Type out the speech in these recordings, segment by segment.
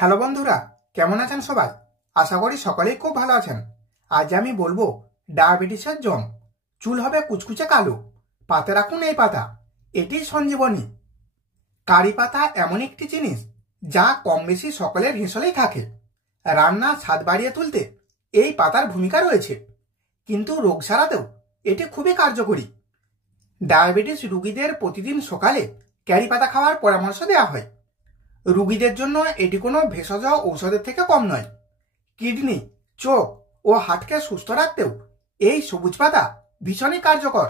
Hello বন্ধুরা, কেমন আছেন সবাই? আশা করি সকলেই খুব ভালো আছেন। আজ আমি বলবো ডায়াবেটিসের জম। চুল হবে কুচকুচে কালো, পাতে রাখুন এই পাতা, এটি সঞ্জীবনী। কারি পাতা এমন একটি জিনিস যা কম বেশি সকলের হেঁসলেই থাকে। রান্না স্বাদ বাড়িয়ে তুলতে এই পাতার ভূমিকা রয়েছে, কিন্তু রোগ সারাতেও এটি খুবই কার্যকরী। ডায়াবেটিস রোগীদের প্রতিদিন সকালে কারি পাতা খাওয়ার পরামর্শ দেওয়া হয়। রোগীদের জন্য এটি কোনো ভেষজ ঔষধের থেকে কম নয়। কিডনি, চোখ ও হার্টকে সুস্থ রাখতেও এই সবুজ পাতা ভীষণই কার্যকর।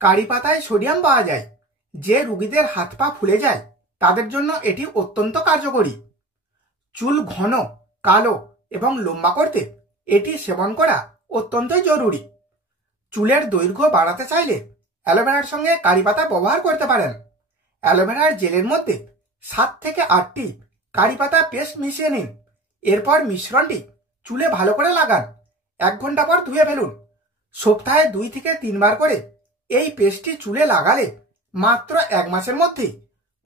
কারি পাতায় সোডিয়াম পাওয়া যায়, যে রোগীদের হাত পা ফুলে যায় তাদের জন্য এটি অত্যন্ত কার্যকরী। চুল ঘন, কালো এবং লম্বা করতে এটি সেবন করা অত্যন্তই জরুরি। চুলের দৈর্ঘ্য বাড়াতে চাইলে অ্যালোভেরার সঙ্গে কারি পাতা ব্যবহার করতে পারেন। অ্যালোভেরার জেলের মধ্যে 7 থেকে 8টি কারি পাতা পেস্ট মিশিয়ে নিন। এরপর মিশ্রণটি চুলে ভালো করে লাগান। 1 ঘন্টা পর ধুয়ে ফেলুন। সপ্তাহে 2 থেকে 3 বার করে এই পেস্টটি চুলে লাগালে মাত্র 1 মাসের মধ্যেই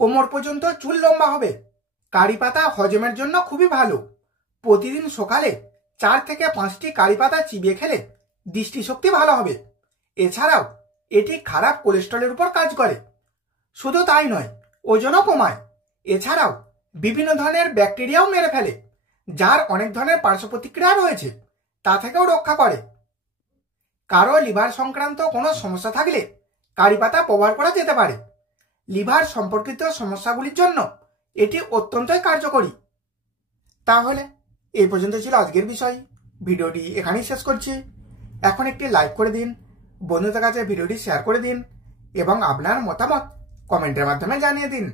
কোমর পর্যন্ত চুল লম্বা হবে। কারি পাতা হজমের জন্য খুবই ভালো। প্রতিদিন সকালে 4 থেকে 5টি কারি পাতা চিবিয়ে খেলে দৃষ্টিশক্তি ভালো হবে। এছাড়াও এটি খারাপ কোলেস্টেরলের উপর কাজ করে। শুধু তাই নয়, ওজনও কমায়। এছাড়াও বিভিন্ন ধরনের ব্যাকটেরিয়াও মেরে ফেলে, যার অনেক ধরনের পার্শ্ব প্রতিক্রিয়া রয়েছে, তা থেকেও রক্ষা করে। কারো লিভার সংক্রান্ত কোনো সমস্যা থাকলে কারি পাতা ব্যবহার করা যেতে পারে। লিভার সম্পর্কিত সমস্যাগুলির জন্য এটি অত্যন্তই কার্যকরী। তাহলে এই পর্যন্ত ছিল আজকের বিষয়। ভিডিওটি এখানেই শেষ করছি। এখন একটি লাইক করে দিন, বন্ধুদের কাছে ভিডিওটি শেয়ার করে দিন এবং আপনার মতামত কমেন্টের মাধ্যমে জানিয়ে দিন।